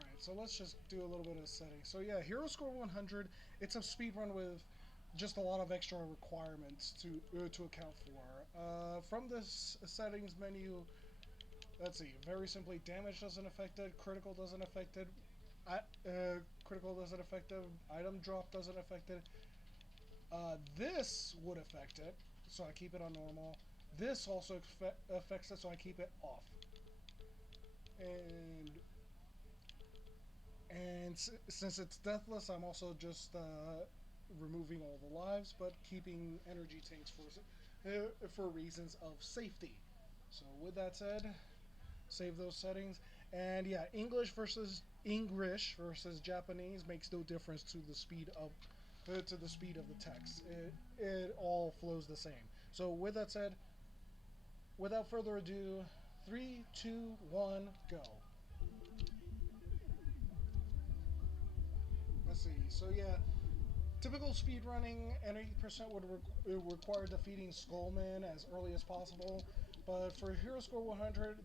Alright, so let's just do a little bit of settings. So yeah, Hero Score 100, it's a speedrun with just a lot of extra requirements to account for. From this settings menu, let's see, very simply, damage doesn't affect it, critical doesn't affect it, critical doesn't affect it, item drop doesn't affect it. This would affect it, so I keep it on normal. This also affects it, so I keep it off. And since it's deathless, I'm also just removing all the lives, but keeping energy tanks for reasons of safety. So with that said, save those settings. And yeah, English versus Japanese makes no difference to the speed of the text. It all flows the same. So with that said, without further ado, 3, 2, 1, go. Let's see. So yeah, typical speedrunning, 80% would require defeating Skullman as early as possible, but for Hero Score 100,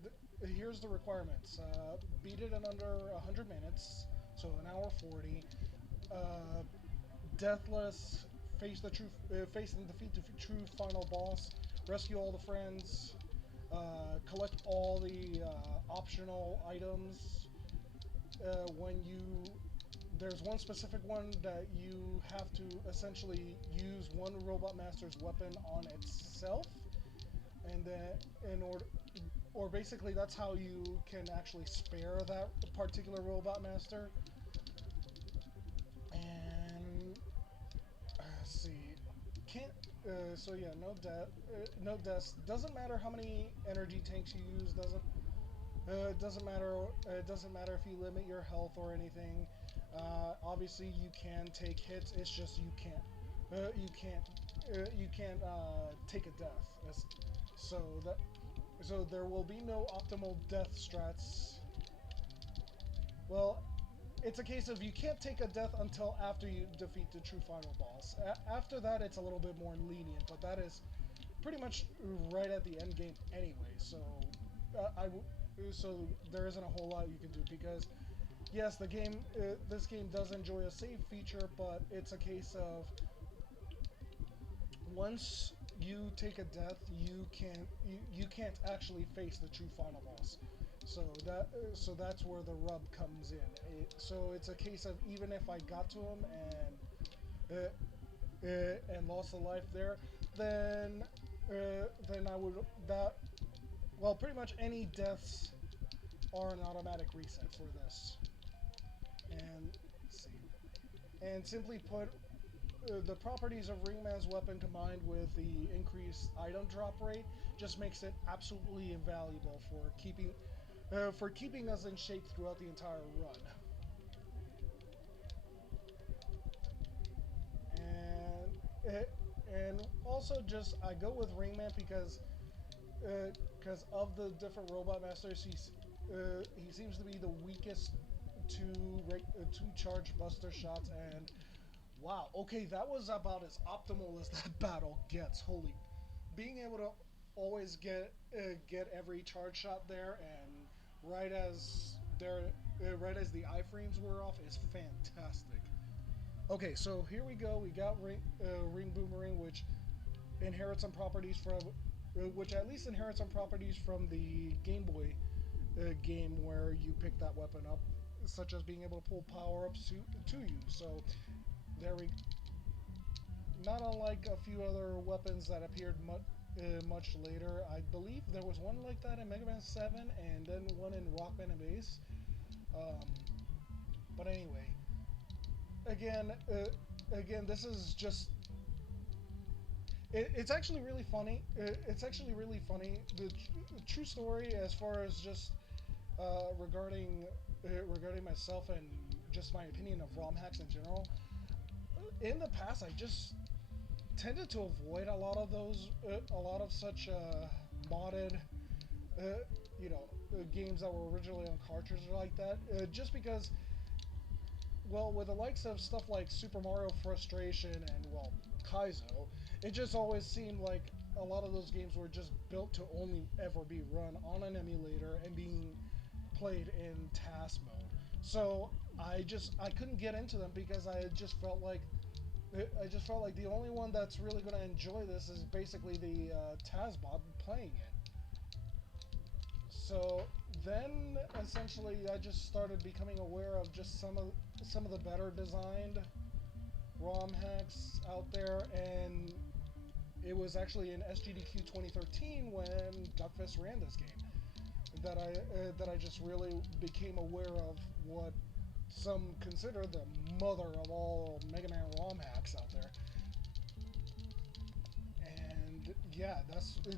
here's the requirements. Beat it in under 100 minutes, so an hour 40. Uh, Deathless, face and defeat the true final boss, rescue all the friends, collect all the optional items. When you There's one specific one that you have to essentially use one Robot Master's weapon on itself, and then or basically that's how you can actually spare that particular Robot Master. And let's see, can't. So yeah, no deaths. Doesn't matter how many energy tanks you use. Doesn't matter. It doesn't matter if you limit your health or anything. Obviously, you can take hits. It's just you can't. You can't take a death. So that. So there will be no optimal death strats. Well, it's a case of you can't take a death until after you defeat the true final boss. After that, it's a little bit more lenient, but that is pretty much right at the end game anyway. So there isn't a whole lot you can do because yes, this game does enjoy a save feature, but it's a case of once you take a death, you can't actually face the true final boss. So that's where the rub comes in. So it's a case of even if I got to him and lost a life there, then I would that well pretty much any deaths are an automatic reset for this. And let's see. And simply put, the properties of Ringman's weapon combined with the increased item drop rate just makes it absolutely invaluable for keeping us in shape throughout the entire run. And and also just I go with Ringman because of the different robot masters, he seems to be the weakest to charge buster shots. And wow, okay, that was about as optimal as that battle gets. Holy, being able to always get every charge shot there, and right as the iframes were off is fantastic. Okay, so here we go. We got Ring Boomerang, which inherits some properties from, which at least inherits some properties from the Game Boy game where you pick that weapon up, such as being able to pull power-ups to you. So there we. Not unlike a few other weapons that appeared much later. I believe there was one like that in Mega Man 7, and then one in Rockman and Bass. Um, but anyway, again, this is just. It's actually really funny. It's actually really funny. The true story, as far as just regarding myself and just my opinion of ROM hacks in general. In the past, I just tended to avoid a lot of such modded, games that were originally on cartridges like that, just because. Well, with the likes of stuff like Super Mario Frustration and, well, Kaizo, it just always seemed like a lot of those games were just built to only ever be run on an emulator and being played in task mode. So I couldn't get into them because I just felt like the only one that's really going to enjoy this is basically the Tazbot playing it. So then essentially I just started becoming aware of just some of the better designed ROM hacks out there, and it was actually in SGDQ 2013 when Duckfest ran this game that I just really became aware of what some consider the mother of all Mega Man ROM hacks out there. And yeah,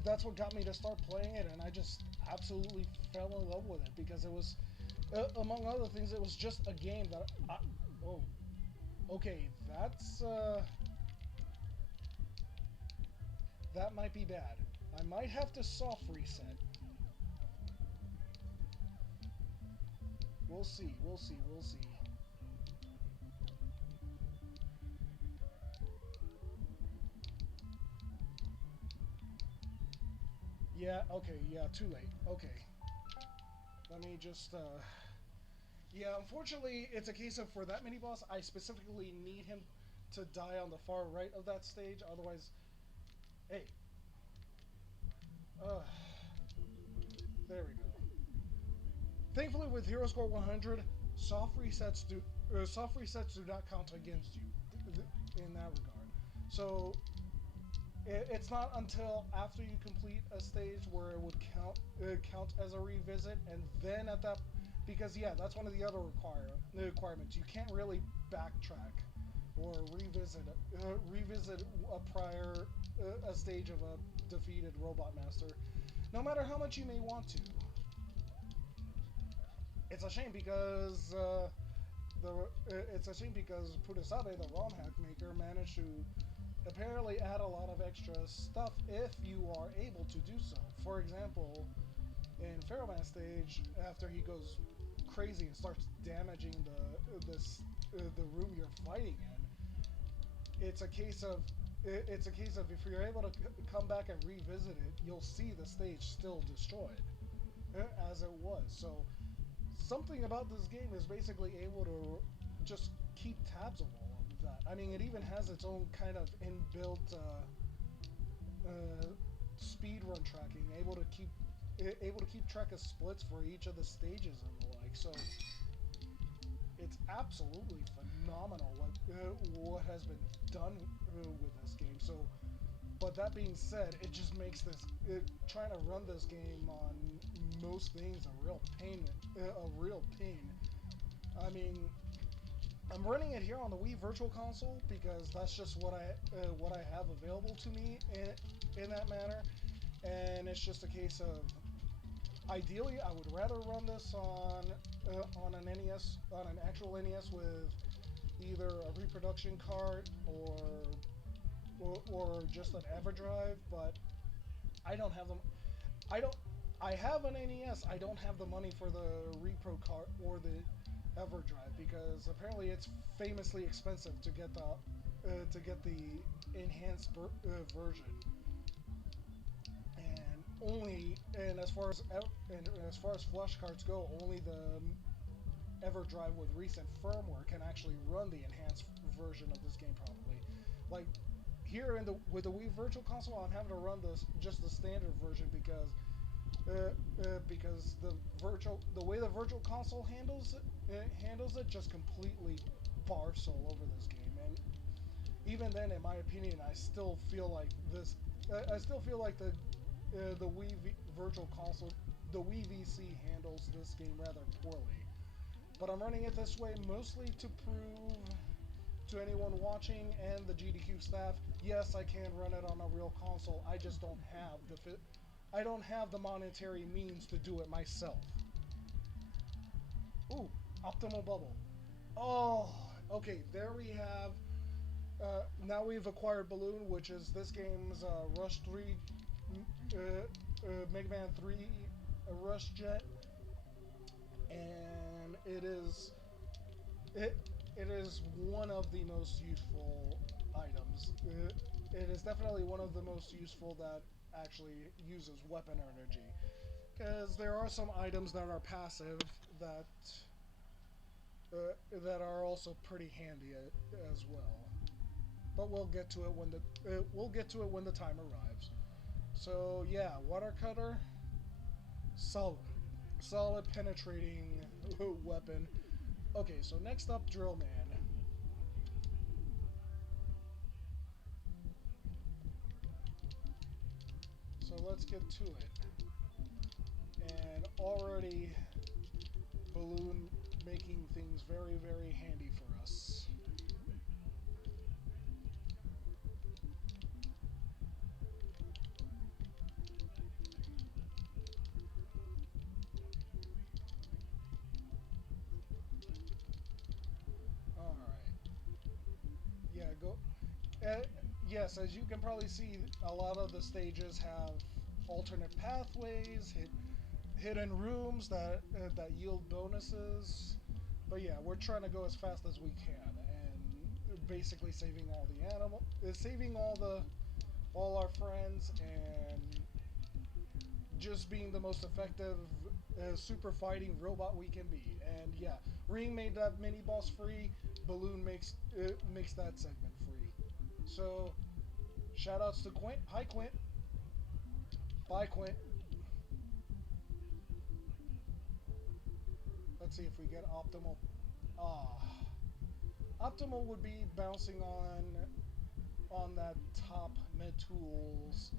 that's what got me to start playing it, and I just absolutely fell in love with it because it was, among other things, it was just a game that oh, okay, that might be bad. I might have to soft reset. We'll see. We'll see. We'll see. Yeah. Okay. Yeah. Too late. Okay. Let me just. Yeah. Unfortunately, it's a case of for that mini boss, I specifically need him to die on the far right of that stage. Otherwise, hey. Uh, there we go. Thankfully, with Hero Score 100, soft resets do not count against you in that regard. So it's not until after you complete a stage where it would count as a revisit, and then at that, because yeah, that's one of the other requirements. You can't really backtrack or revisit a prior a stage of a defeated robot master, no matter how much you may want to. It's a shame because it's a shame because Pudasabe, the ROM hack maker, managed to apparently add a lot of extra stuff if you are able to do so. For example, in Pharaohman stage, after he goes crazy and starts damaging the room you're fighting in, it's a case of if you're able to come back and revisit it, you'll see the stage still destroyed as it was. So something about this game is basically able to just keep tabs of all of that. I mean, it even has its own kind of inbuilt speed run tracking, able to keep track of splits for each of the stages and the like. So it's absolutely phenomenal what has been done with this game. So, but that being said, it just makes trying to run this game on most things a real pain. A real pain. I mean, I'm running it here on the Wii Virtual Console because that's just what I have available to me in that manner, and it's just a case of ideally I would rather run this on an NES, on an actual NES with either a reproduction card or just an EverDrive, but I don't have them. I don't. I have an NES. I don't have the money for the repro card or the EverDrive because apparently it's famously expensive to get the enhanced version. And as far as flash cards go, only the EverDrive with recent firmware can actually run the enhanced version of this game properly. Like here with the Wii Virtual Console, I'm having to run just the standard version because the way the Virtual Console handles it just completely barfs all over this game. And even then, in my opinion, I still feel like the Virtual Console, the Wii VC handles this game rather poorly. But I'm running it this way mostly to prove to anyone watching and the GDQ staff, yes, I can run it on a real console. I just don't have the monetary means to do it myself. Ooh, optimal bubble. Oh, okay. There we have. Now we've acquired Balloon, which is this game's Rush 3, Mega Man 3 Rush Jet, and it is one of the most useful items. It is definitely one of the most useful that actually uses weapon energy, because there are some items that are passive that that are also pretty handy as well. But we'll get to it when the time arrives. So yeah, water cutter, solid, solid penetrating weapon. Okay, so next up, drill man. So let's get to it. And already balloon making things very, very handy for us. Alright. Yeah, go. Uh, yes, as you can probably see, a lot of the stages have alternate pathways, hidden rooms that yield bonuses. But yeah, we're trying to go as fast as we can, and basically saving all our friends, and just being the most effective super fighting robot we can be. And yeah, Ring made that mini boss free. Balloon makes that segment free. So shoutouts to Quint. Hi Quint. Bye Quint. Let's see if we get optimal. Ah, optimal would be bouncing on that top mid tools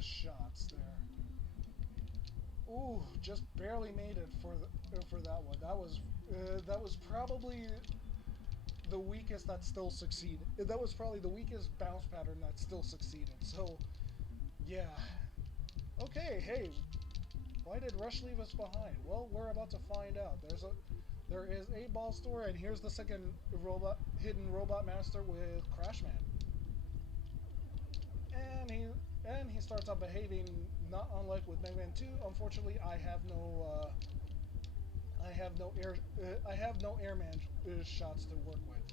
shots there. Ooh, just barely made it for that one. That was probably the weakest that still succeeded. That was probably the weakest bounce pattern that still succeeded. So, yeah. Okay, hey, why did Rush leave us behind? Well, we're about to find out. There is a ball store, and here's the second hidden robot master with Crashman. And he starts out behaving not unlike with Mega Man 2. Unfortunately, I have no airman shots to work with.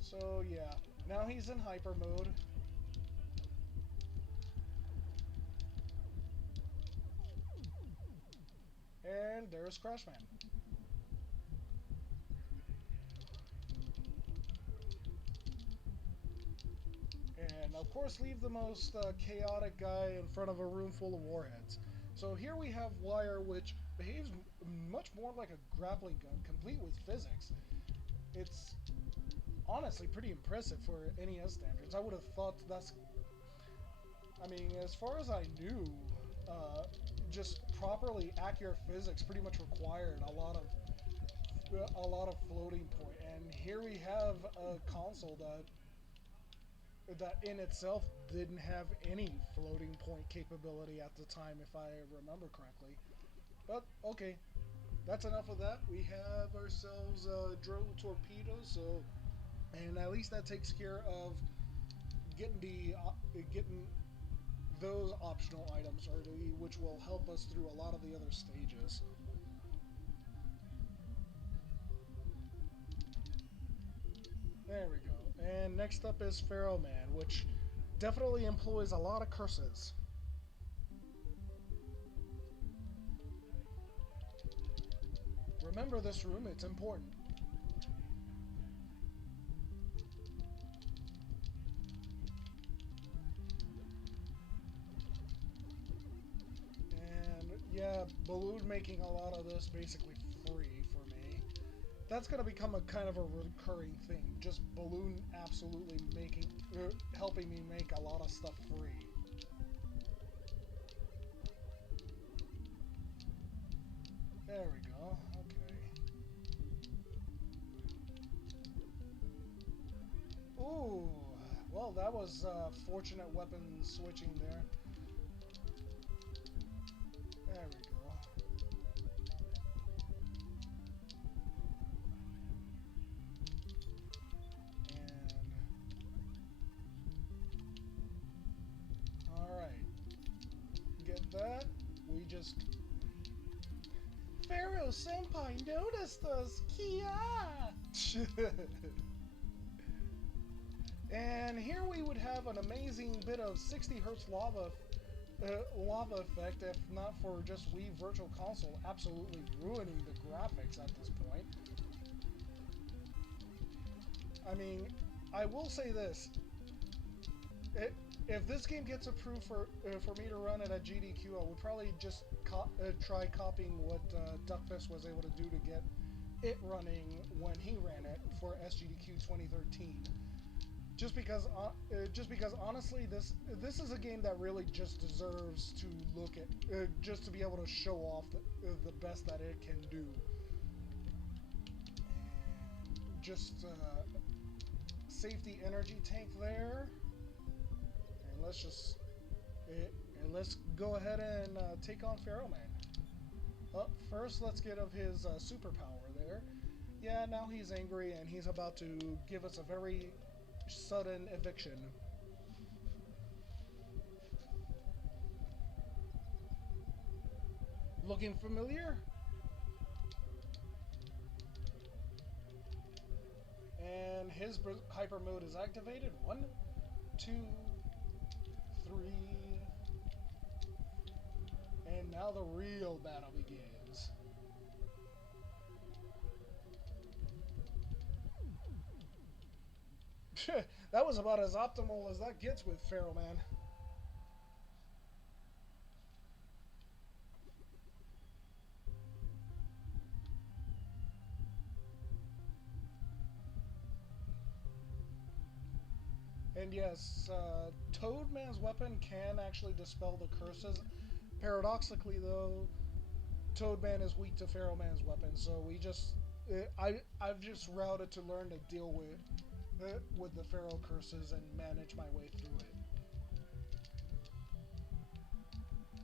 So yeah, now he's in hyper mode. And there's Crashman. And of course leave the most chaotic guy in front of a room full of warheads. So here we have Wire, which behaves much more like a grappling gun, complete with physics. It's honestly pretty impressive for NES standards. I would have thought that's... I mean, as far as I knew, just properly accurate physics pretty much required a lot of floating point. And here we have a console that in itself didn't have any floating point capability at the time, if I remember correctly. But okay, that's enough of that. We have ourselves a drill torpedo, so and at least that takes care of getting those optional items early, which will help us through a lot of the other stages. There we go. And next up is Pharaoh Man, which definitely employs a lot of curses. Remember this room, it's important. And yeah, Balloon making a lot of this basically free for me. That's gonna become a kind of a recurring thing. Just Balloon absolutely helping me make a lot of stuff free. There we go. Okay. Ooh. Well, that was fortunate weapon switching there. There we go. And alright. Get that. We just Pharaoh Senpai noticed us! Kia! And here we would have an amazing bit of 60 Hz lava lava effect if not for just Wii Virtual Console absolutely ruining the graphics at this point. I mean, I will say this. If this game gets approved for me to run it at GDQ, I would probably just try copying what Duckfist was able to do to get it running when he ran it for SGDQ 2013. Just because honestly, this is a game that really just deserves to look at, just to be able to show off the best that it can do. And just safety energy tank there. Let's just and let's go ahead and take on Pharaoh Man. First, let's get of his superpower there. Yeah, now he's angry and he's about to give us a very sudden eviction. Looking familiar? And his hyper mode is activated. 1, 2, 3, and now the real battle begins. That was about as optimal as that gets with Pharaoh Man. And yes, Toadman's weapon can actually dispel the curses. Paradoxically, though, Toadman is weak to Pharaoh Man's weapon, so I've just routed to learn to deal with the Pharaoh curses and manage my way through it.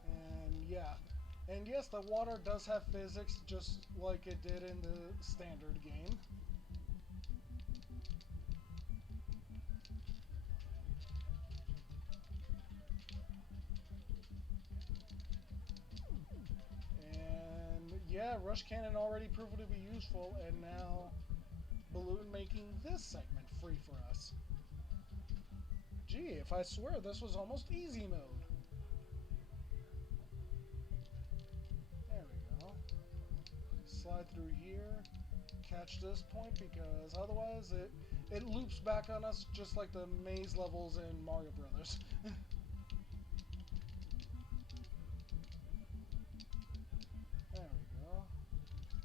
And yeah, and yes, the water does have physics just like it did in the standard game. Yeah, Rush Cannon already proved to be useful, and now Balloon making this segment free for us. Gee, if I swear this was almost easy mode. There we go. Slide through here, catch this point, because otherwise it loops back on us just like the maze levels in Mario Brothers.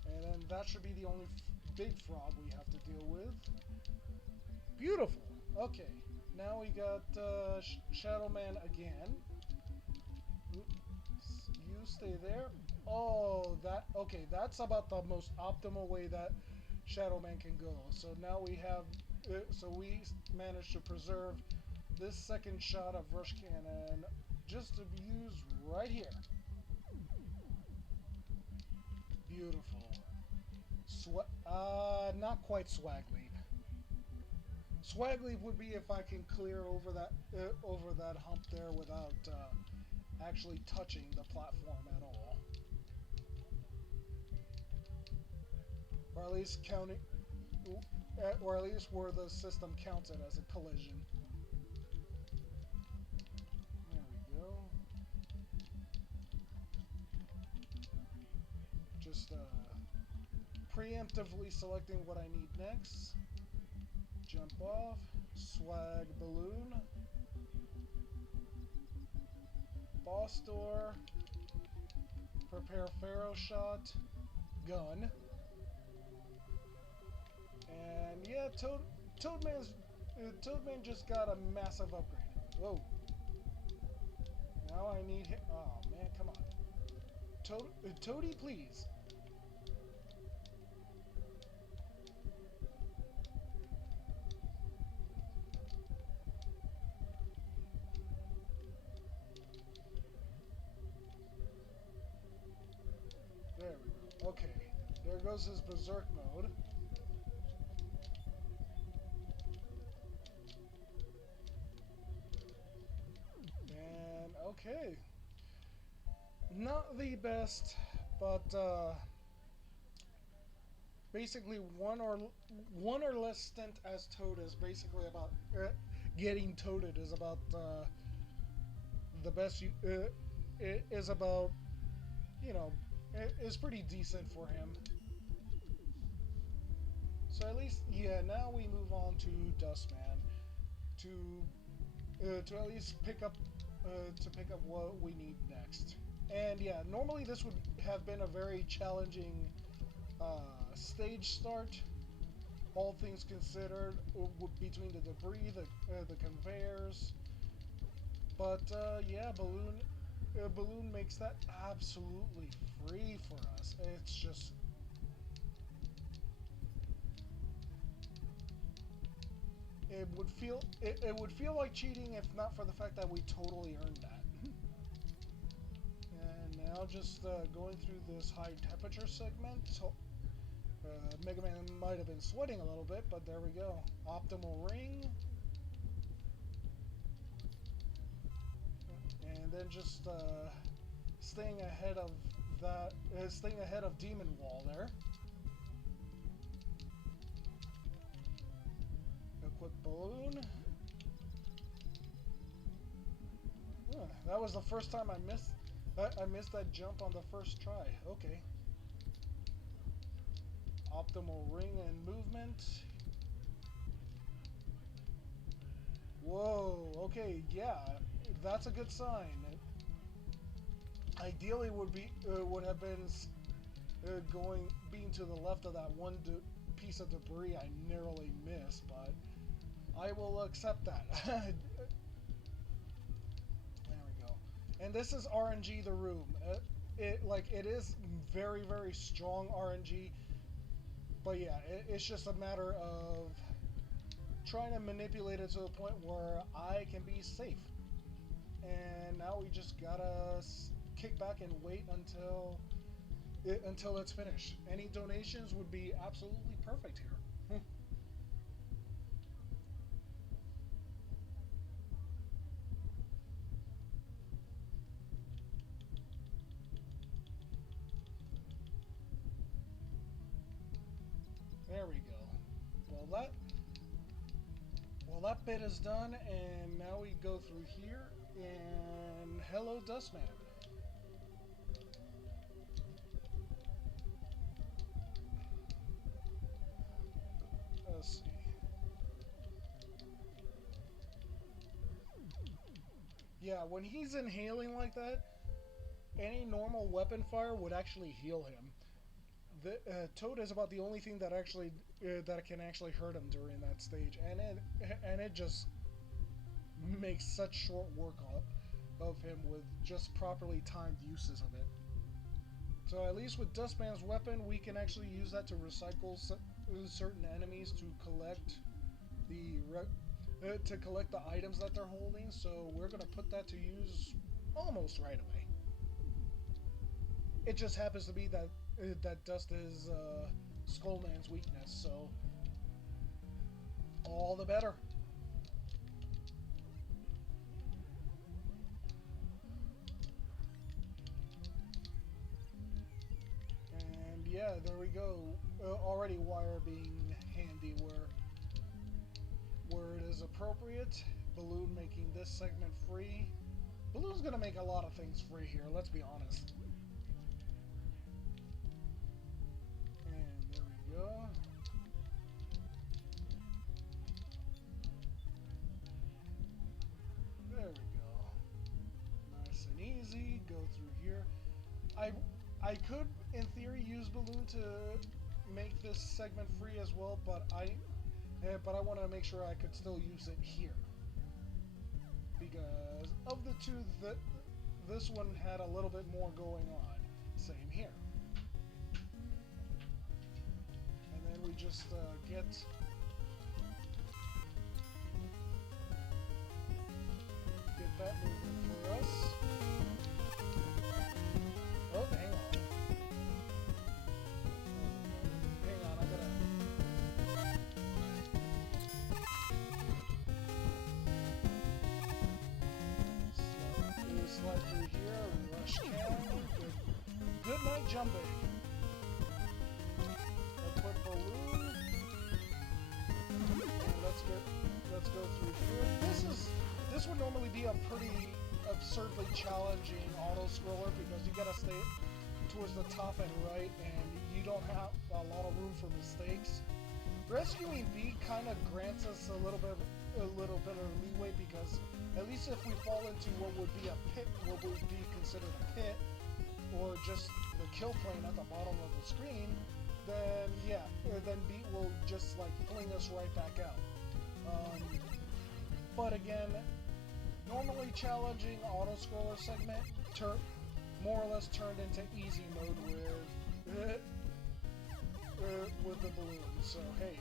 And then that should be the only big frog we have to deal with. Beautiful. Okay. Now we got Shadow Man again. Oops. You stay there. Oh, okay. That's about the most optimal way that Shadow Man can go. So now we have. So we managed to preserve this second shot of Rush Cannon just to be used right here. Beautiful. Not quite Swag Leap. Swag Leap would be if I can clear over that hump there without actually touching the platform at all, or at least counting, or at least where the system counts it as a collision. There we go. Just preemptively selecting what I need next. Jump off, swag balloon, boss door, prepare Pharaoh shot, gun, and yeah, Toadman just got a massive upgrade. Whoa! Now I need him. Oh man, come on, Toady, please. There we go. Okay. There goes his berserk mode. And okay. Not the best, but basically one or less stint as Toad is basically about getting toaded is about the best is about, you know, is pretty decent for him. So at least, yeah. Now we move on to Dustman to at least pick up what we need next. And yeah, normally this would have been a very challenging stage start, all things considered, between the debris, the conveyors. But yeah, Balloon makes that absolutely free for us. It's just it would feel like cheating if not for the fact that we totally earned that. And now just going through this high temperature segment. So, Mega Man might have been sweating a little bit, but there we go. Optimal ring. And then just staying ahead of that, staying ahead of Demon Wall there. A quick balloon. That was the first time I missed. I missed that jump on the first try. Okay. Optimal ring and movement. Whoa. Okay. Yeah, that's a good sign. Ideally, would have been being to the left of that one piece of debris I narrowly missed, but I will accept that. There we go. And this is RNG the room. It is very, very strong RNG, but yeah, it's just a matter of trying to manipulate it to the point where I can be safe. And now we just gotta kick back and wait until it's finished. Any donations would be absolutely perfect here. There we go. Well, that bit is done, and now we go through here, and hello, Dustman. Let's see. Yeah, when he's inhaling like that, any normal weapon fire would actually heal him. Toad is about the only thing that can actually hurt him during that stage, and it just makes such short work of him with just properly timed uses of it. So at least with Dustman's weapon, we can actually use that to recycle certain enemies to collect the items that they're holding. So we're gonna put that to use almost right away. It just happens to be that dust is Skullman's weakness, so all the better. And yeah, there we go. Already wire being handy where it is appropriate. Balloon making this segment free. Balloon's gonna make a lot of things free here, let's be honest. And there we go. There we go. Nice and easy. Go through here. I could, in theory, use Balloon to make this segment free as well, but I want to make sure I could still use it here. Because of the two, this one had a little bit more going on. Same here. And then we just get that moving for us. Oh, hang on. Hang on, I gotta... Slide through here, rush can. Good night, jumping. A quick balloon. And let's go through here. This would normally be a pretty absurdly challenging auto-scroller because you gotta stay towards the top and right, and you don't have a lot of room for mistakes. Rescuing B kind of grants us a little bit of leeway because at least if we fall into what would be a pit, what would be considered a pit, or just the kill plane at the bottom of the screen, then yeah, then B will just like fling us right back out. But again, normally challenging auto-scroller segment more or less turned into easy mode with the balloon. So hey,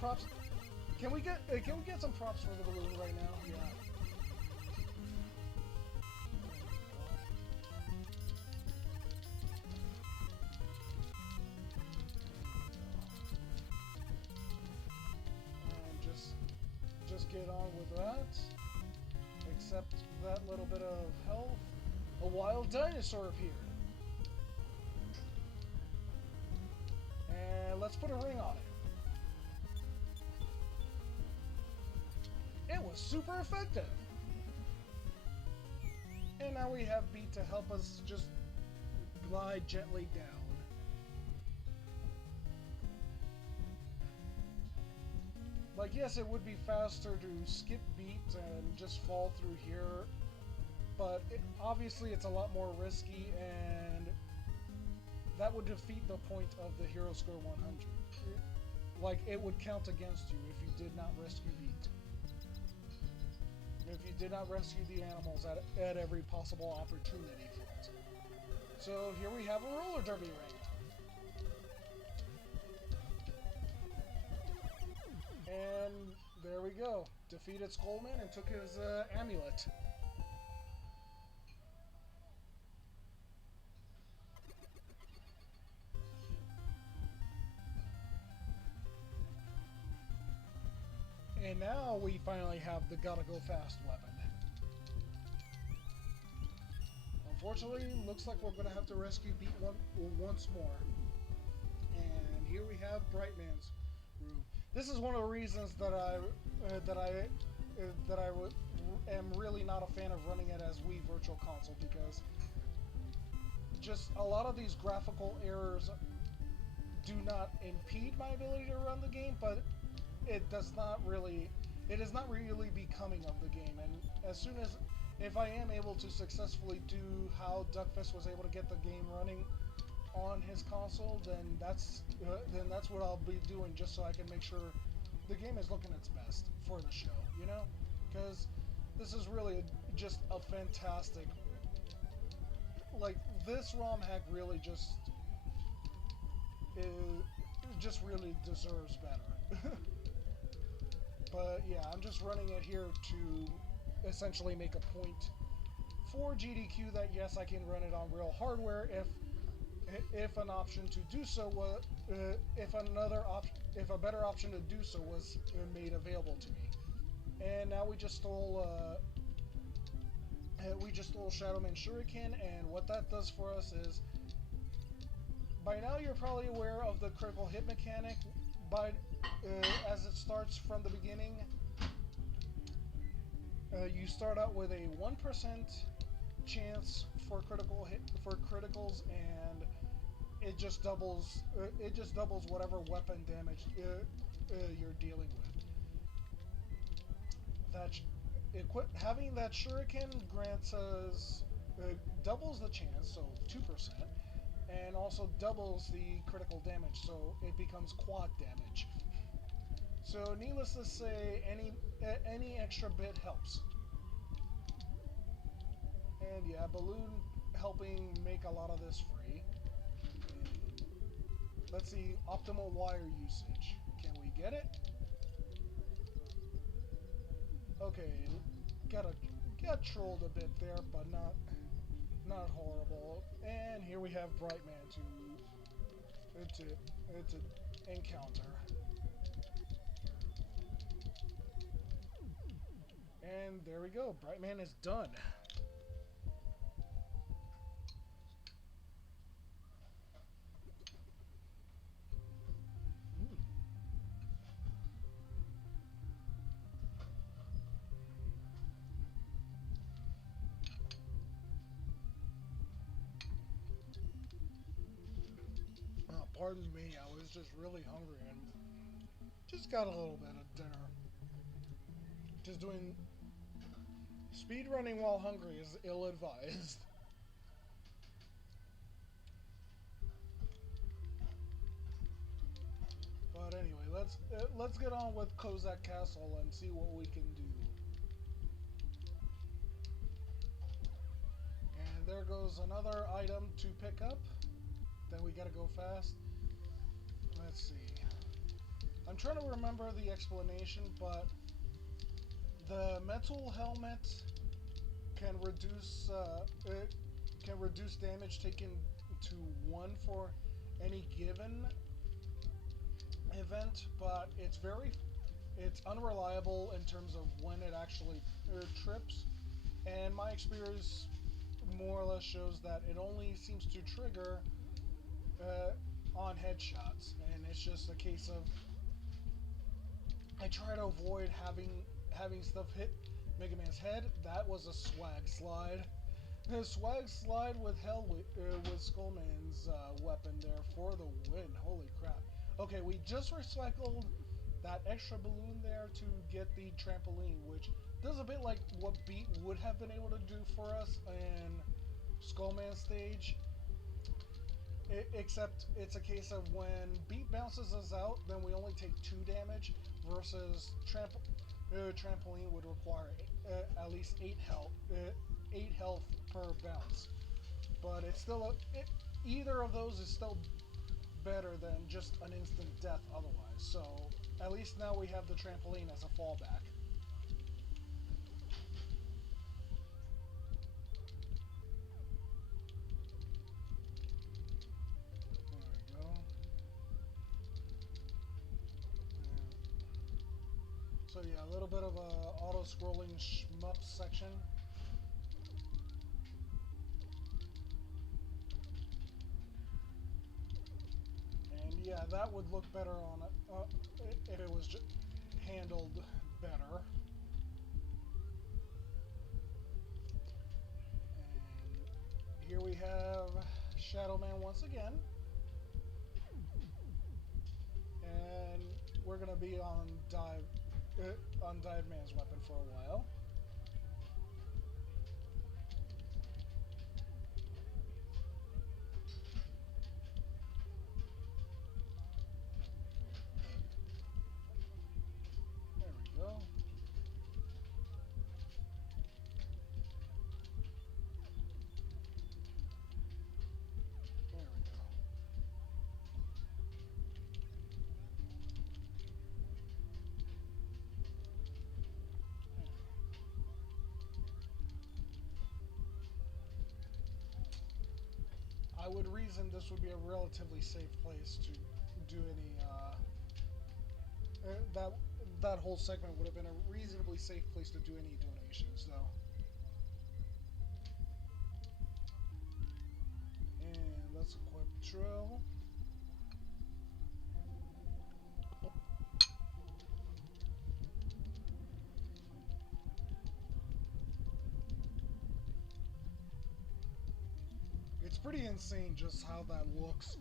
props. Can we get some props for the balloon right now? Yeah. And just get on with that. Except that little bit of health. A wild dinosaur appeared. And let's put a ring on it. It was super effective. And now we have B to help us just glide gently down. Like, yes, it would be faster to skip beat and just fall through here, but obviously it's a lot more risky, and that would defeat the point of the Hero Score 100. Like, it would count against you if you did not rescue beat. If you did not rescue the animals at every possible opportunity for it. So here we have a roller derby ring. And there we go. Defeated Skullman and took his amulet. And now we finally have the gotta go fast weapon. Unfortunately, looks like we're gonna have to rescue Beat once more. And here we have Brightman's room. This is one of the reasons that I am really not a fan of running it as Wii Virtual Console, because just a lot of these graphical errors do not impede my ability to run the game, but it is not really becoming of the game. And as soon as, if I am able to successfully do how Duckfist was able to get the game running on his console, then that's what I'll be doing, just so I can make sure the game is looking its best for the show, you know? Because this is really just a fantastic, like, this ROM hack really just really deserves better. But yeah, I'm just running it here to essentially make a point for GDQ that yes, I can run it on real hardware if an option to do so was if a better option to do so was made available to me. And now we just stole Shadowman Shuriken, and what that does for us is, by now you're probably aware of the critical hit mechanic. As it starts from the beginning, you start out with a 1% chance for criticals, and it just doubles whatever weapon damage you're dealing with. Having that shuriken grants us doubles the chance, so 2%, and also doubles the critical damage, so it becomes quad damage. So needless to say, any extra bit helps. And yeah, Balloon helping make a lot of this free. Let's see, optimal wire usage. Can we get it? Okay, got trolled a bit there, but not horrible. And here we have Brightman to encounter. And there we go, Brightman is done. pardon me, I was just really hungry and just got a little bit of dinner. Just doing speed running while hungry is ill-advised. But anyway, let's get on with Kozak Castle and see what we can do. And there goes another item to pick up. Then we gotta go fast. Let's see. I'm trying to remember the explanation, but the metal helmet can reduce damage taken to 1 for any given event, but it's unreliable in terms of when it actually trips, and my experience more or less shows that it only seems to trigger on headshots, and it's just a case of I try to avoid having stuff hit Mega Man's head. That was a swag slide. A swag slide with with Skullman's weapon there for the win. Holy crap. Okay, we just recycled that extra balloon there to get the trampoline, which does a bit like what Beat would have been able to do for us in Skullman's stage. Except it's a case of when Beat bounces us out, then we only take 2 damage, versus trampoline would require at least 8 health per bounce. But it's still either of those is still better than just an instant death otherwise. So at least now we have the trampoline as a fallback. So yeah, a little bit of a auto-scrolling shmup section. And yeah, that would look better on it if it was handled better. And here we have Shadow Man once again. And we're gonna be on Dive Man's weapon for a while. There we go. There we go. I would reason this would be a relatively safe place to do any, that whole segment would have been a reasonably safe place to do any donations, though. And let's equip Trill. It's pretty insane just how that looks.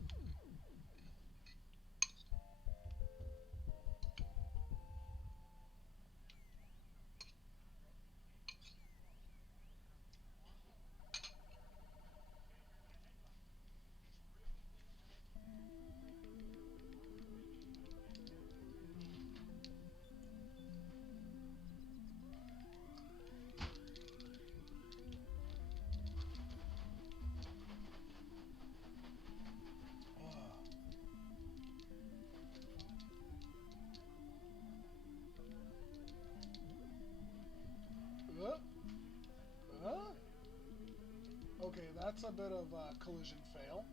Okay, that's a bit of a collision fail.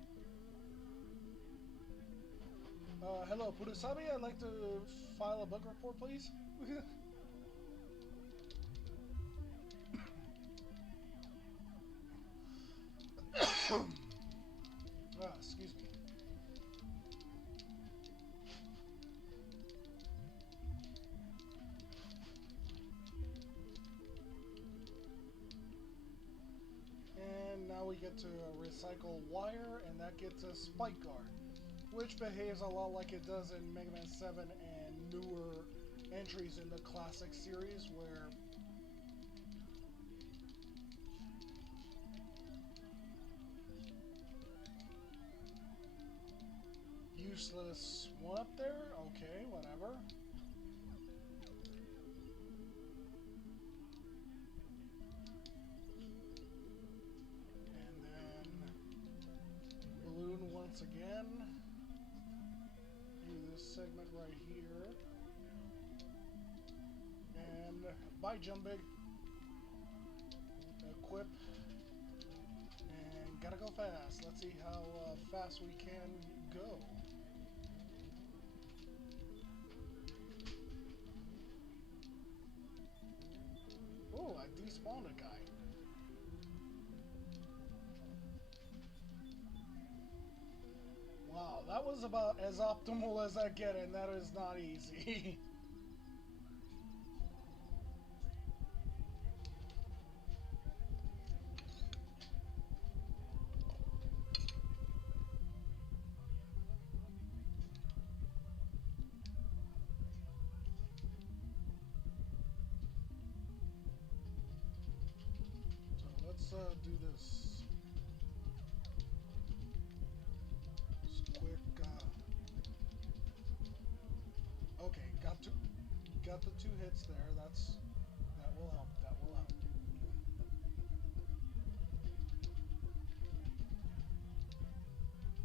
Hello, Purusabi, I'd like to file a bug report, please. Excuse me. And now we get to recycle wire, and that gets a spike guard. which behaves a lot like it does in Mega Man 7 and newer entries in the classic series, where useless one up there? Okay, whatever. And then balloon once again. Do this segment right here. And bye, Jumbig. Equip. And gotta go fast. Let's see how fast we can go. Oh, I despawned a guy. Wow, that was about as optimal as I get, and that is not easy. So let's do this. Just quick. Okay, got the 2 hits there. That will help. That will help.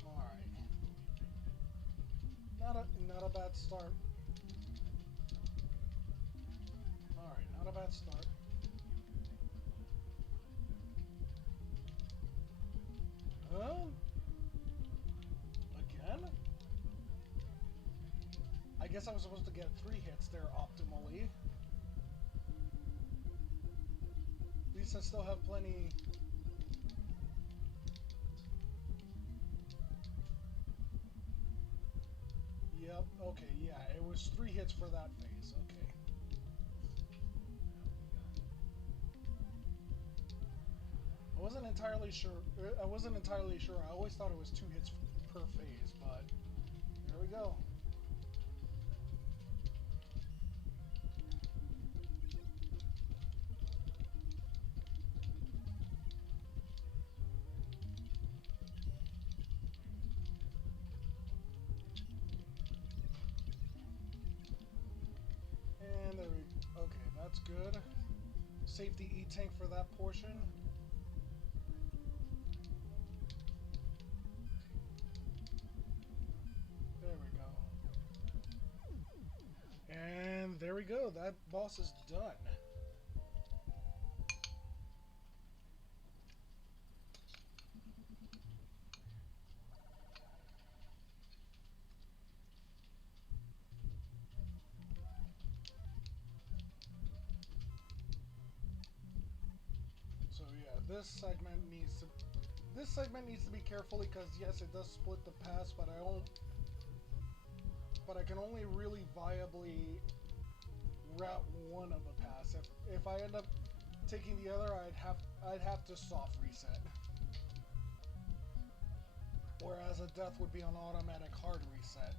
All right. Not a bad start. All right, not a bad start. Huh? Again? I guess I was supposed to get 3 hits there optimally. At least I still have plenty. Yep, okay, yeah, it was 3 hits for that phase, okay. I wasn't entirely sure. I always thought it was 2 hits per phase, but there we go. And there we go. Okay, that's good. Safety E-tank for that portion. There we go. And there we go. That boss is done. So yeah, this segment needs to be carefully, because yes, it does split the pass, but I can only really viably route one of the pass. If I end up taking the other, I'd have to soft reset. Whereas a death would be an automatic hard reset.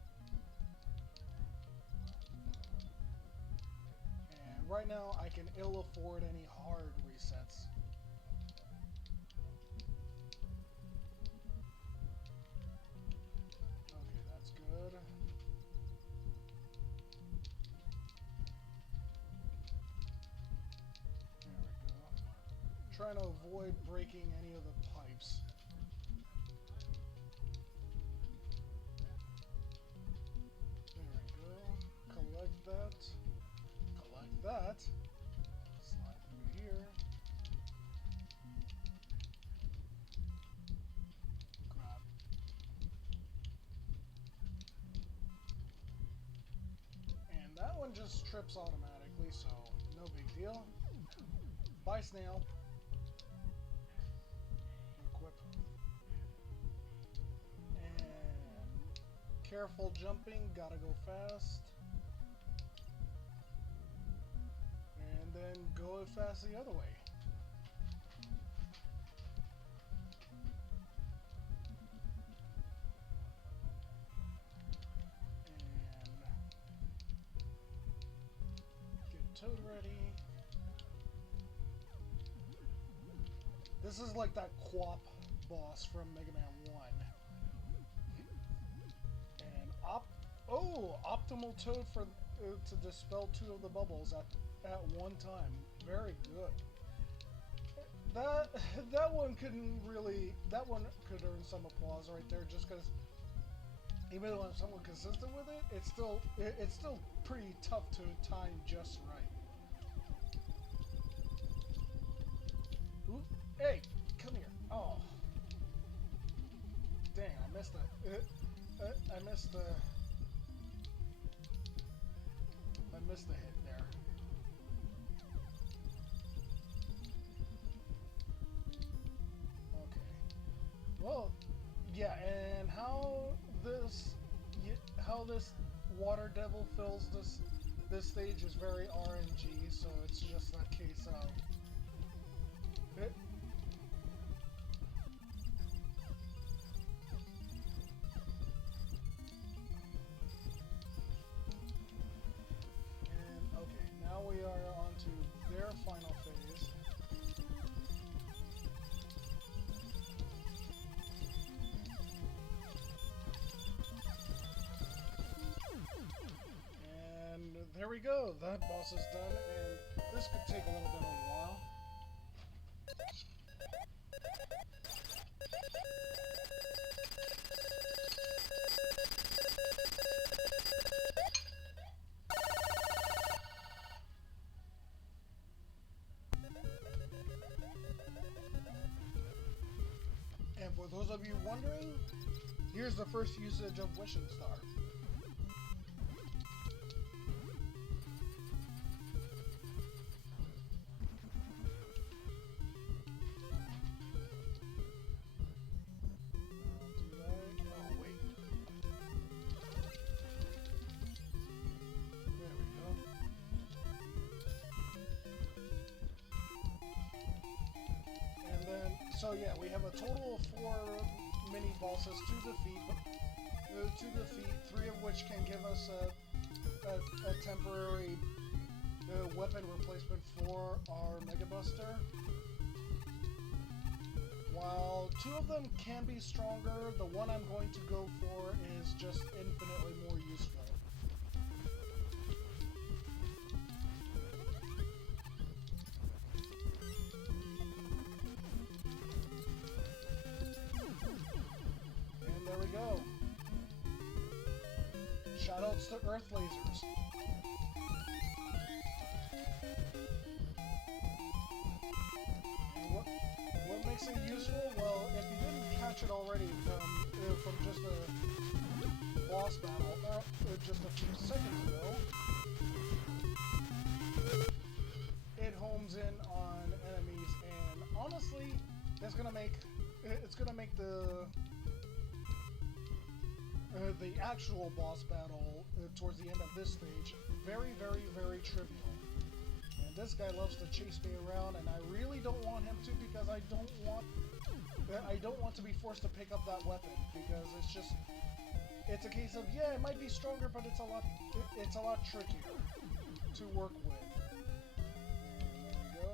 And right now I can ill afford any hard resets. Okay, that's good. There we go. Trying to avoid breaking any of the pipes. There we go. Collect that. Collect that. Slide through here. Grab. And that one just trips automatically, so no big deal. Bye, snail. Equip. And careful jumping, gotta go fast. And then go fast the other way. Toad ready. This is like that Quap boss from Mega Man 1. And Optimal Toad for to dispel 2 of the bubbles at one time. Very good. That one could earn some applause right there, just because even though I'm somewhat consistent with it, it's still pretty tough to time just right. Ooh, hey, come here. Oh, dang, I missed it. I missed the hit there. Okay. Well, yeah, and how this water devil fills this stage is very RNG, so it's just a case of it. And okay, now we are on to their final phase. And there we go, that boss is done, and this could take a little bit of a while. And for those of you wondering, here's the first usage of Wishing Star. So yeah, we have a total of 4 mini bosses to defeat. 3 of which can give us a temporary weapon replacement for our Mega Buster. While 2 of them can be stronger, the one I'm going to go for is just infinitely more useful. Go. Shoutouts to Earth Lasers. And what makes it useful? Well, if you didn't catch it already from just a boss battle just a few seconds ago, it homes in on enemies, and honestly, it's gonna make the actual boss battle towards the end of this stage very, very, very trivial. And this guy loves to chase me around, and I really don't want him to, because I don't want to be forced to pick up that weapon, because it's a case of, yeah, it might be stronger, but it's a lot trickier to work with. And there we go.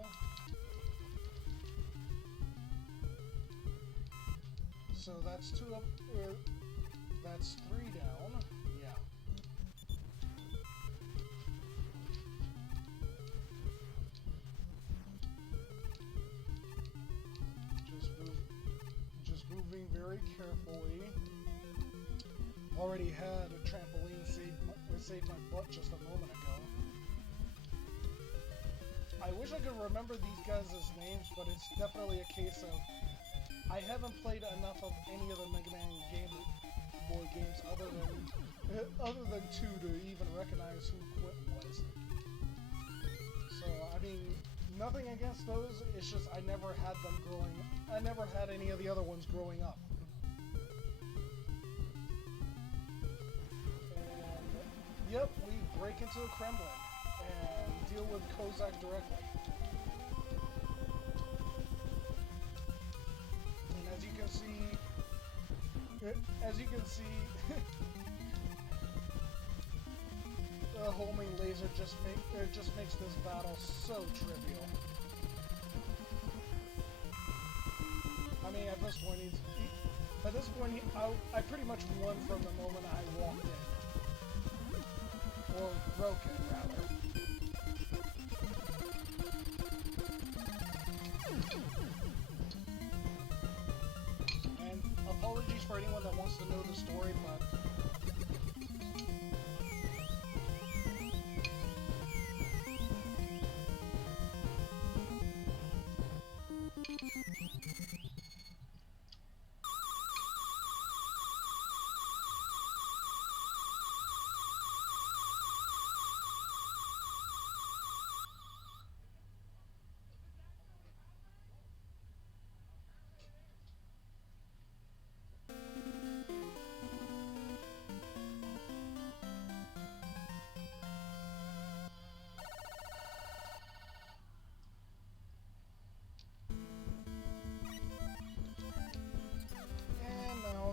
So that's 2 of that's 3 down. Yeah. Just moving very carefully. Already had a trampoline save my butt just a moment ago. I wish I could remember these guys' names, but it's definitely a case of I haven't played enough of any of the Mega Man Boy games other than 2 to even recognize who Quit was. So I mean, nothing against those. It's just I never had any of the other ones growing up. And yep, we break into the Kremlin and deal with Kozak directly. And as you can see, homing laser just makes this battle so trivial. I mean, at this point, I pretty much won from the moment I walked in, or broke it rather. And apologies for anyone that wants to know the story, but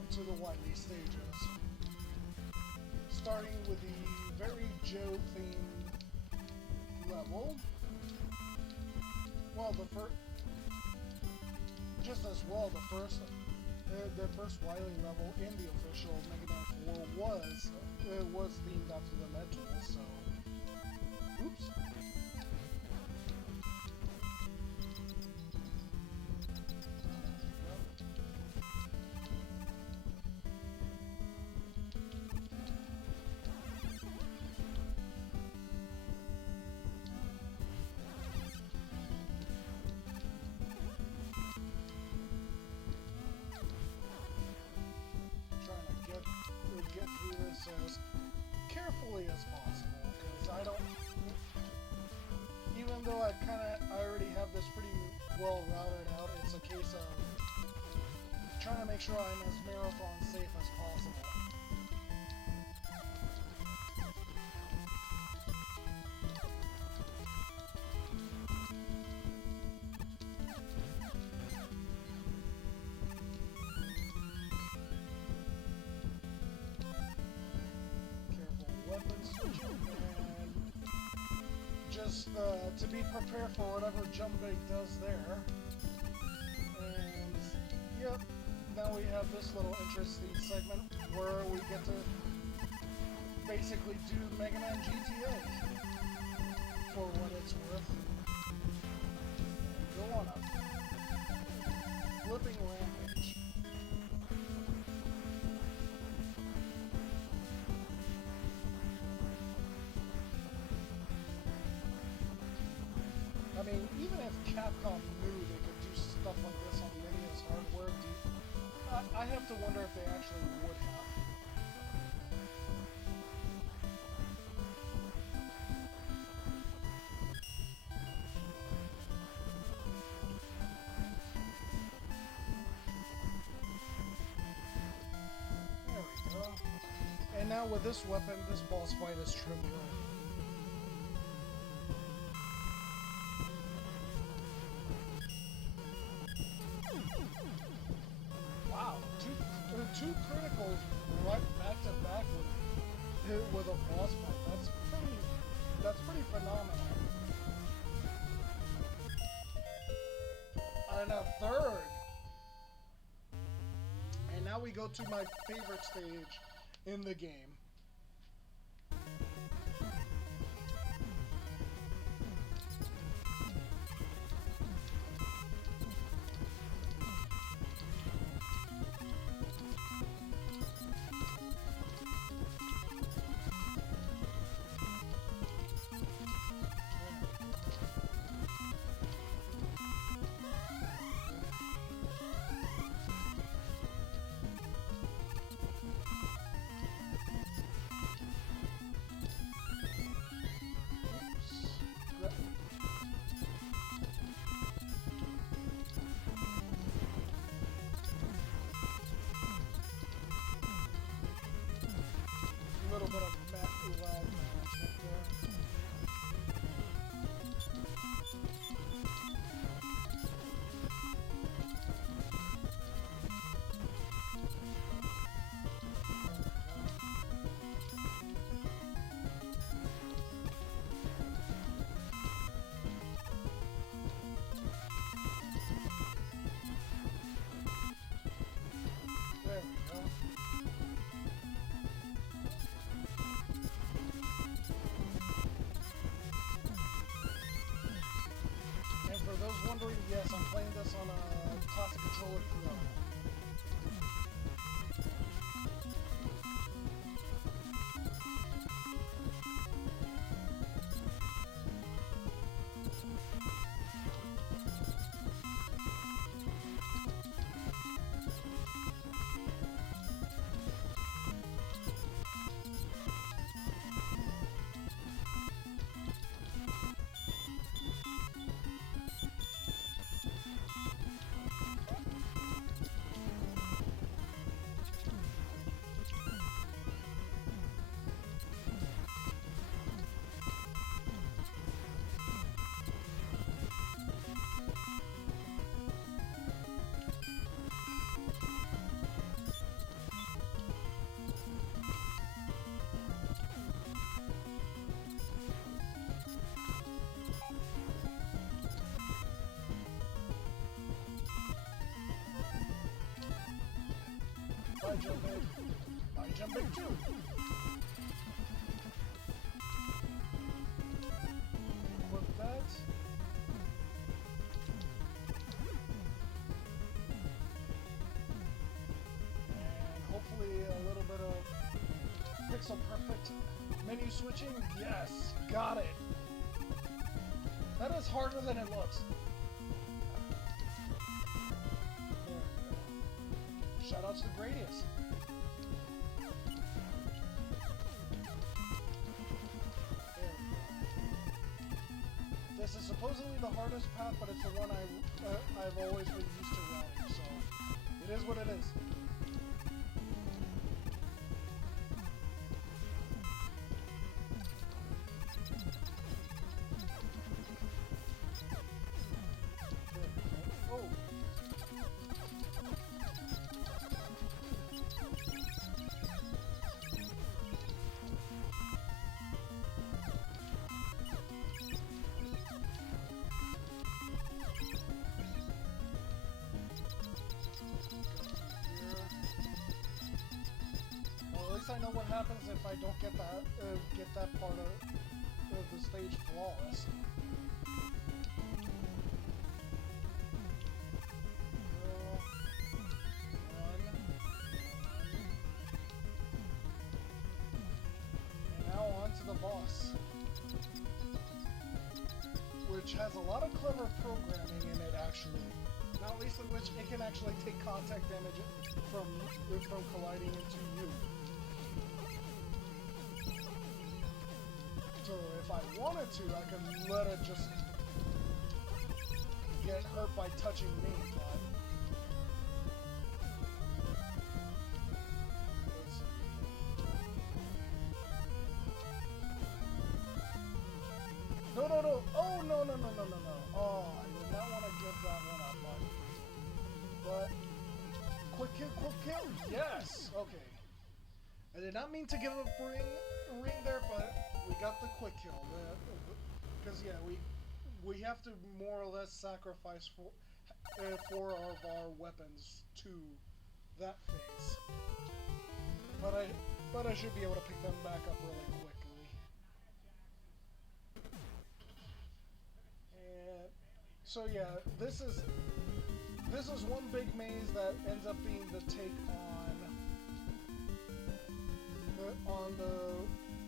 to the windy stages. Starting with the very Joe-themed level. Well, just as well, the first Wily level in the official Mega Man 4 was themed after the Metal, so oops. Get through this as carefully as possible, because I don't, even though I already have this pretty well routed out, it's a case of trying to make sure I'm as marathon safe as possible. And just to be prepared for whatever Jumbig does there. And yep, now we have this little interesting segment where we get to basically do Mega Man GTA for what it's worth. And go on up. Flipping Rampage. I mean, even if Capcom knew they could do stuff like this on NES hardware, I have to wonder if they actually would have. There we go. And now with this weapon, this boss fight is trivial. Two criticals right back to back with a boss fight. That's pretty phenomenal. And a third. And now we go to my favorite stage in the game. yes, I'm playing this on a Classic Controller Pro. Bye, Jumping. Bye, Jumping too. Equip that. And hopefully a little bit of pixel perfect menu switching. Yes, got it. That is harder than it looks. Shoutouts to Gradius. This is supposedly the hardest path, but it's the one I've always been used to routing, so it is what it is. I know what happens if I don't get that part of the stage flawless. And now on to the boss, which has a lot of clever programming in it, actually. Not least of which it can actually take contact damage from colliding into you. So if I wanted to, I could let it just get hurt by touching me, but let's see. No. Oh, no. Oh, I did not want to give that one up, but quick kill. Yes. Okay. I did not mean to give up ring there, but we got the quick kill. Because yeah, we have to more or less sacrifice four of our weapons to that phase. But I should be able to pick them back up really quickly. And so yeah, this is one big maze that ends up being the take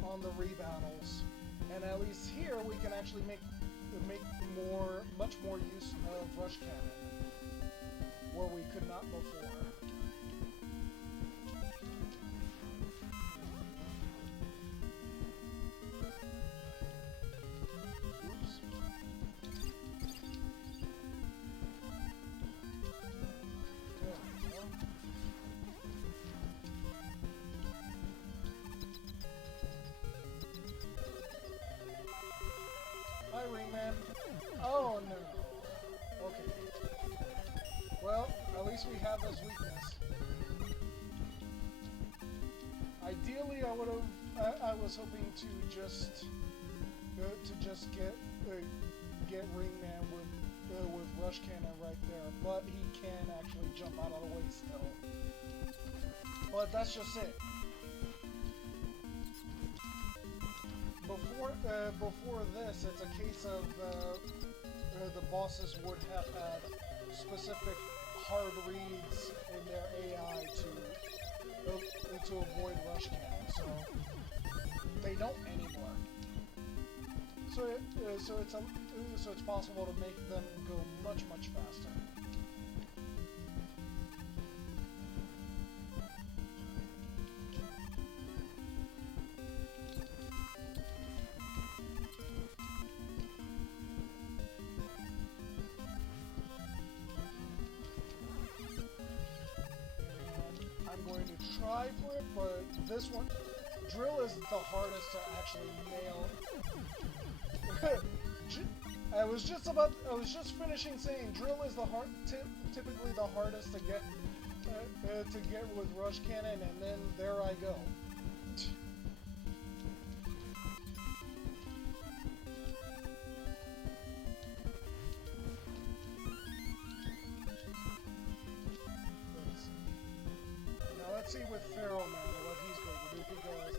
on the rebattles, and at least here we can actually make much more use of rush cannon, where we could not before. Oops. There we go. Hi, Ringman. Oh no. Okay. Well, at least we have his weakness. Ideally, I was hoping to just get Ringman with rush cannon right there, but he can actually jump out of the way still. But that's just it. Before this, it's a case of the bosses would have had specific hard reads in their AI to avoid rush cannon, so they don't anymore. So it's possible to make them go much faster. I'm going to try for it, but this one, drill is the hardest to actually nail. I was just finishing saying drill is typically the hardest to get with rush cannon, and then there I go. Now let's see with Pharaoh Man what he's going to do, because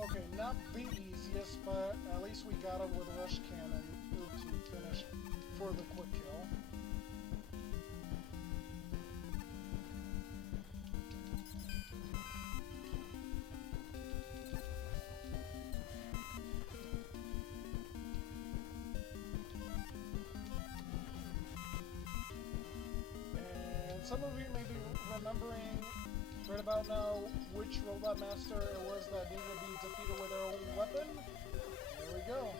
okay, not the easiest, but at least we got him with rush cannon to finish for the quick kill. And some of you may be remembering right about now which Robot Master it was that needed to be defeated with their own weapon. There we go.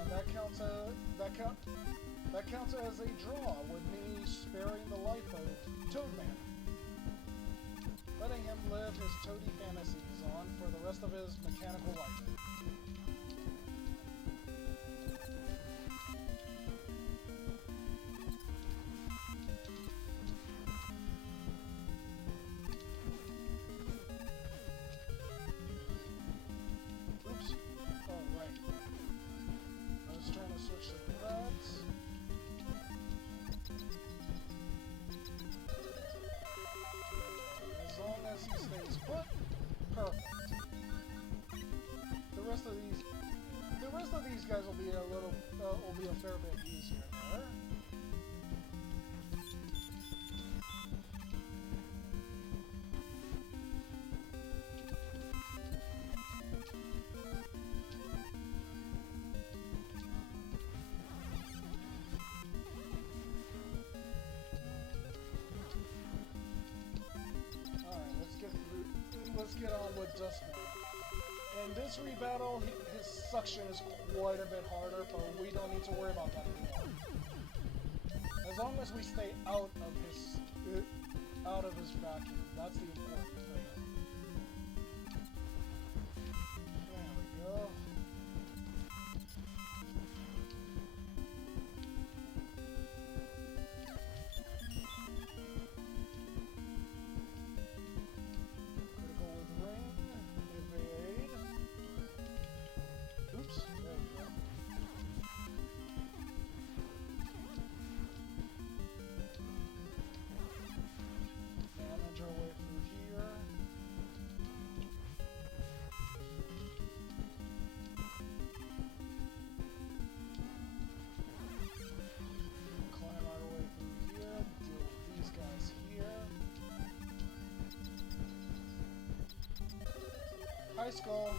And that counts as a draw, with me sparing the life of Toadman, letting him live his toady fantasies on for the rest of his mechanical life. The rest of these guys will be a fair bit easier there. Let's get on with Dustman. In this rebattle, his suction is quite a bit harder, but we don't need to worry about that anymore. As long as we stay out of his vacuum, that's the important thing. There we go. High skull.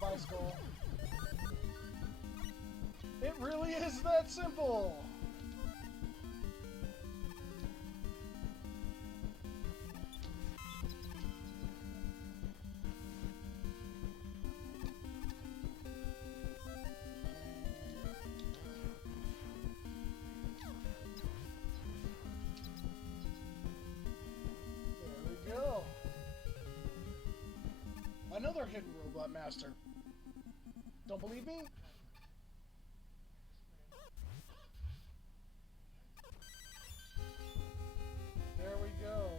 Bye skull. It really is that simple! Another hidden Robot Master. Don't believe me? There we go.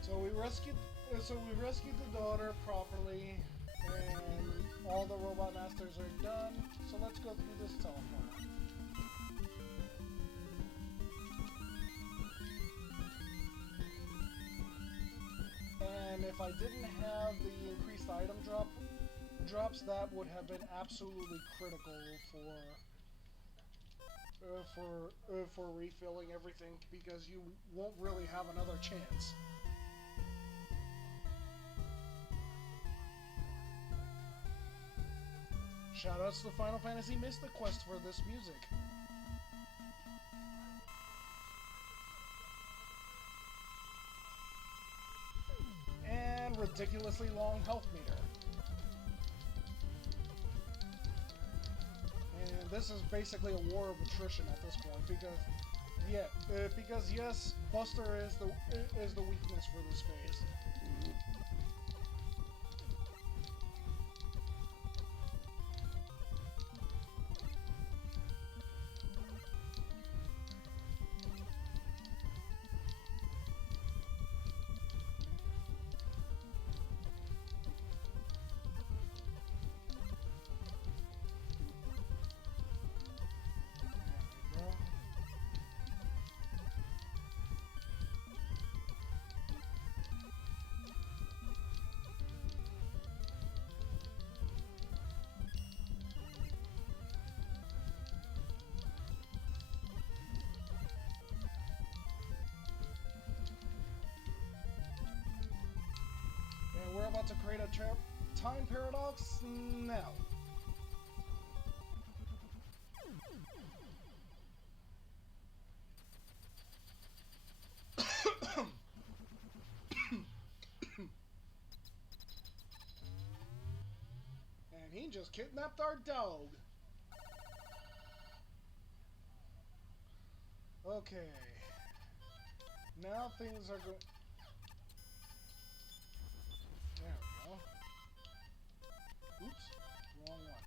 So we rescued the daughter properly, and all the Robot Masters are done. So let's go through this teleporter. And if I didn't have the increased item drops, that would have been absolutely critical for refilling everything, because you won't really have another chance. Shoutouts to Final Fantasy Mystic Quest for this music. And ridiculously long health meter. And this is basically a war of attrition at this point, because yes, Buster is the weakness for this phase. We're about to create a time paradox now. And he just kidnapped our dog. Okay. Now things are going... There we go. Oops, wrong one.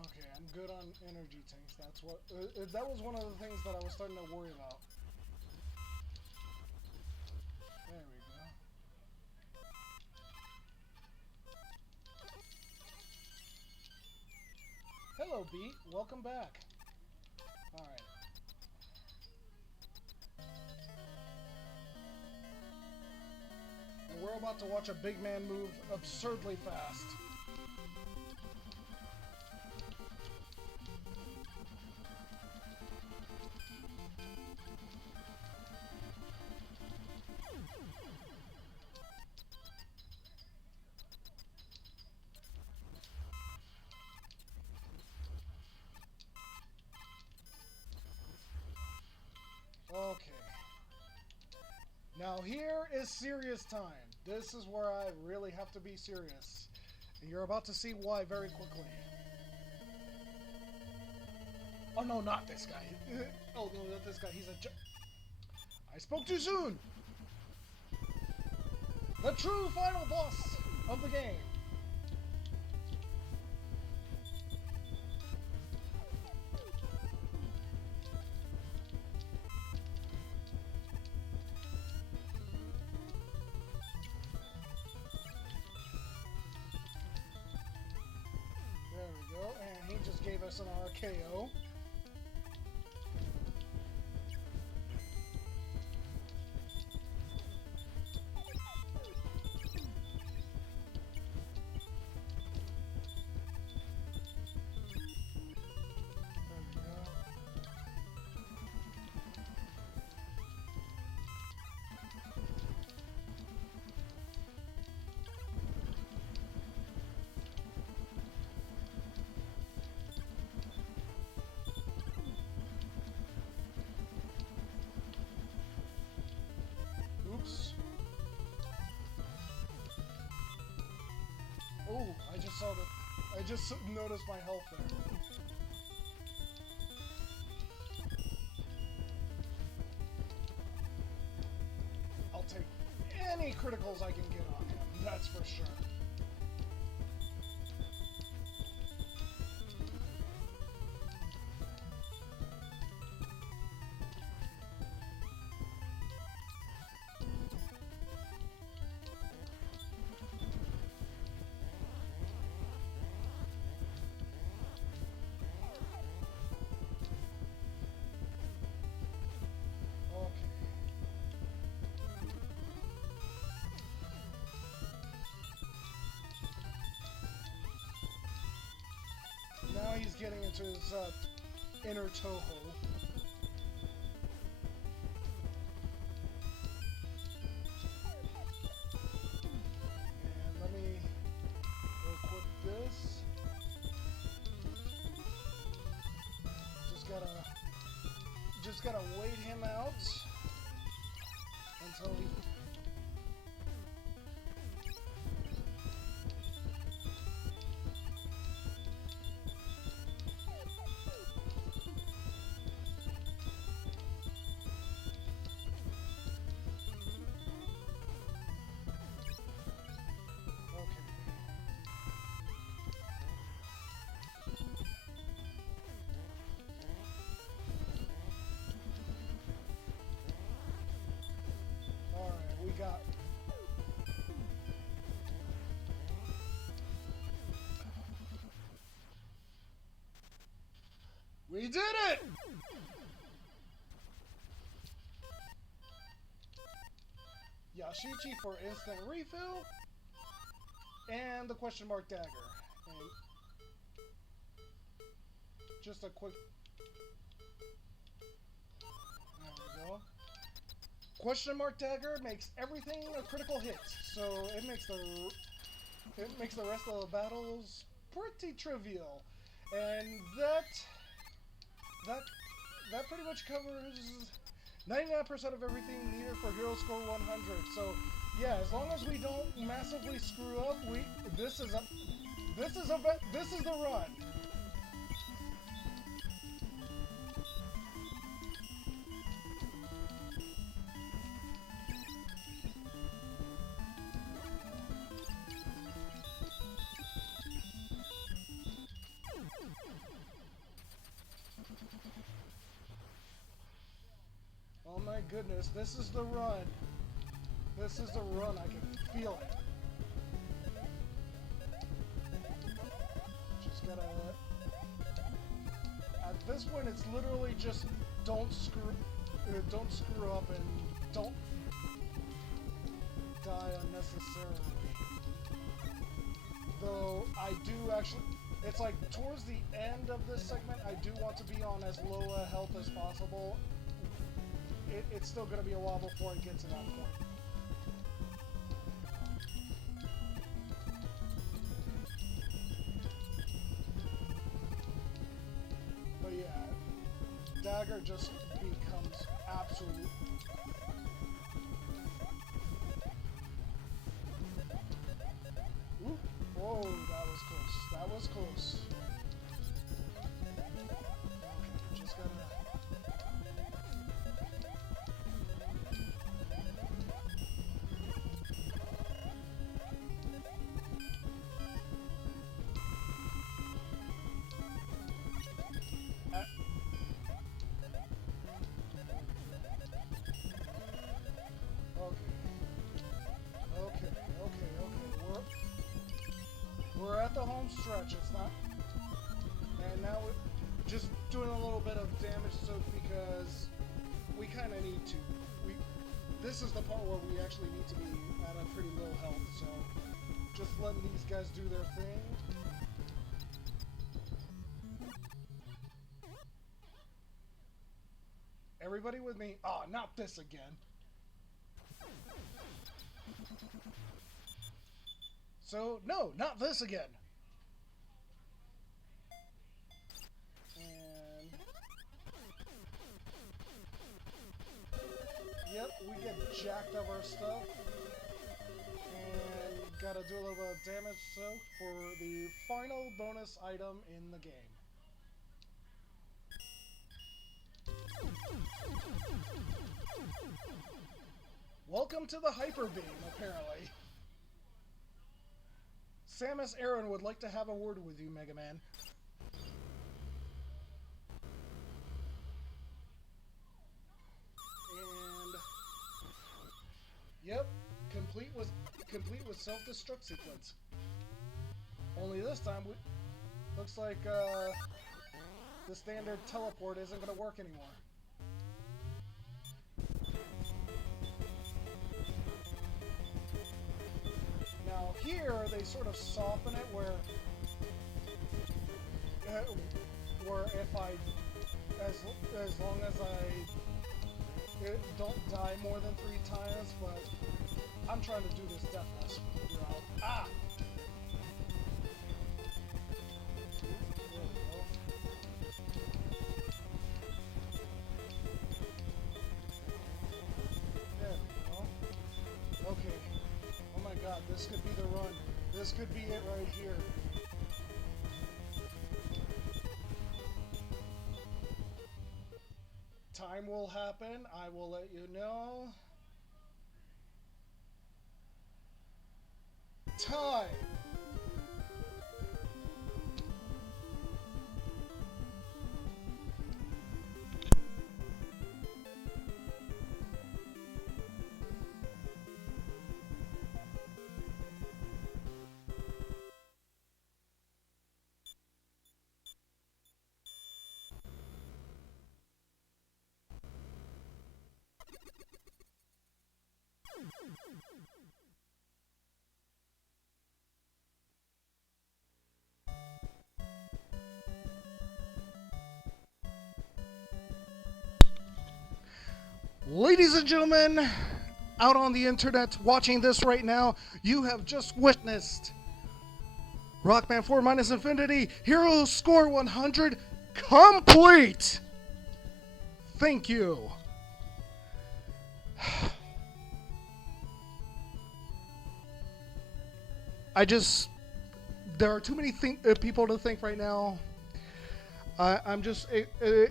Okay, I'm good on energy tanks. That's what... that was one of the things that I was starting to worry about. There we go. Hello, Beat. Welcome back. Alright. And we're about to watch a big man move absurdly fast. Okay. Now here is serious time. This is where I really have to be serious. And you're about to see why very quickly. Oh no, not this guy. Oh no, not this guy. He's a I spoke too soon! The true final boss of the game. And he just gave us an RKO. Oops. Oh, I just saw that. I just noticed my health there. I'll take any criticals I can get on him, that's for sure. getting into his inner toe hole. And let me equip this. Just gotta wait him out until he. We did it! Yashichi for instant refill, and the question mark dagger. And just a quick. There we go. Question mark dagger makes everything a critical hit, so it makes the rest of the battles pretty trivial, and that pretty much covers 99% of everything needed for Hero Score 100. So yeah, as long as we don't massively screw up, this is the run. Oh my goodness, this is the run. This is the run, I can feel it. Just gotta... At this point, it's literally just don't screw up and don't die unnecessarily. Though, I do actually... It's like, towards the end of this segment, I do want to be on as low a health as possible. It's still going to be a while before it gets to that point. But yeah, dagger just becomes absolute. Ooh. Whoa, that was close. That was close. Okay, just gotta... We're at the home stretch, it's not... And now we're just doing a little bit of damage soak because we kind of need to. This is the part where we actually need to be at a pretty low health, so just letting these guys do their thing. Everybody with me? Oh, not this again. So, no, not this again. And... Yep, we get jacked of our stuff. And gotta do a little bit of damage soak for the final bonus item in the game. Welcome to the Hyper Beam, apparently. Samus Aran would like to have a word with you, Mega Man. And... Yep, complete with self-destruct sequence. Only this time, looks like the standard teleport isn't going to work anymore. Now here, they sort of soften it where where if I, as as long as I don't die more than 3 times, but I'm trying to do this deathless route. Ah! There we go. There we go. Okay. Oh my god, this could be the run. This could be it right here. Time will happen. I will let you know. Time! Ladies and gentlemen, out on the internet watching this right now, you have just witnessed Rockman 4 minus Infinity Hero Score 100 complete! Thank you. I just, there are too many people to think right now. I'm just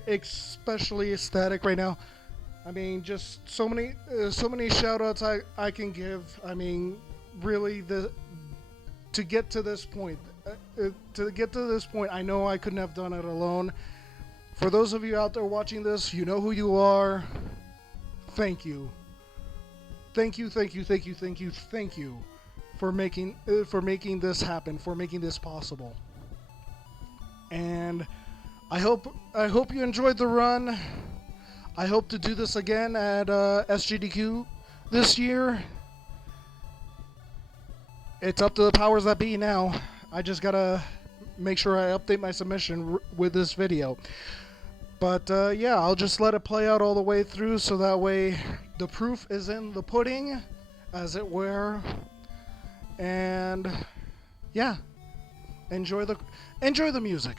especially ecstatic right now. I mean, just so many shout outs I can give. I mean, really, to get to this point, I know I couldn't have done it alone. For those of you out there watching this, you know who you are. Thank you. Thank you, thank you, thank you, thank you, thank you for making this happen, for making this possible. And I hope you enjoyed the run. I hope to do this again at SGDQ this year. It's up to the powers that be now. I just gotta make sure I update my submission with this video. But yeah, I'll just let it play out all the way through so that way the proof is in the pudding, as it were. And yeah, enjoy the music.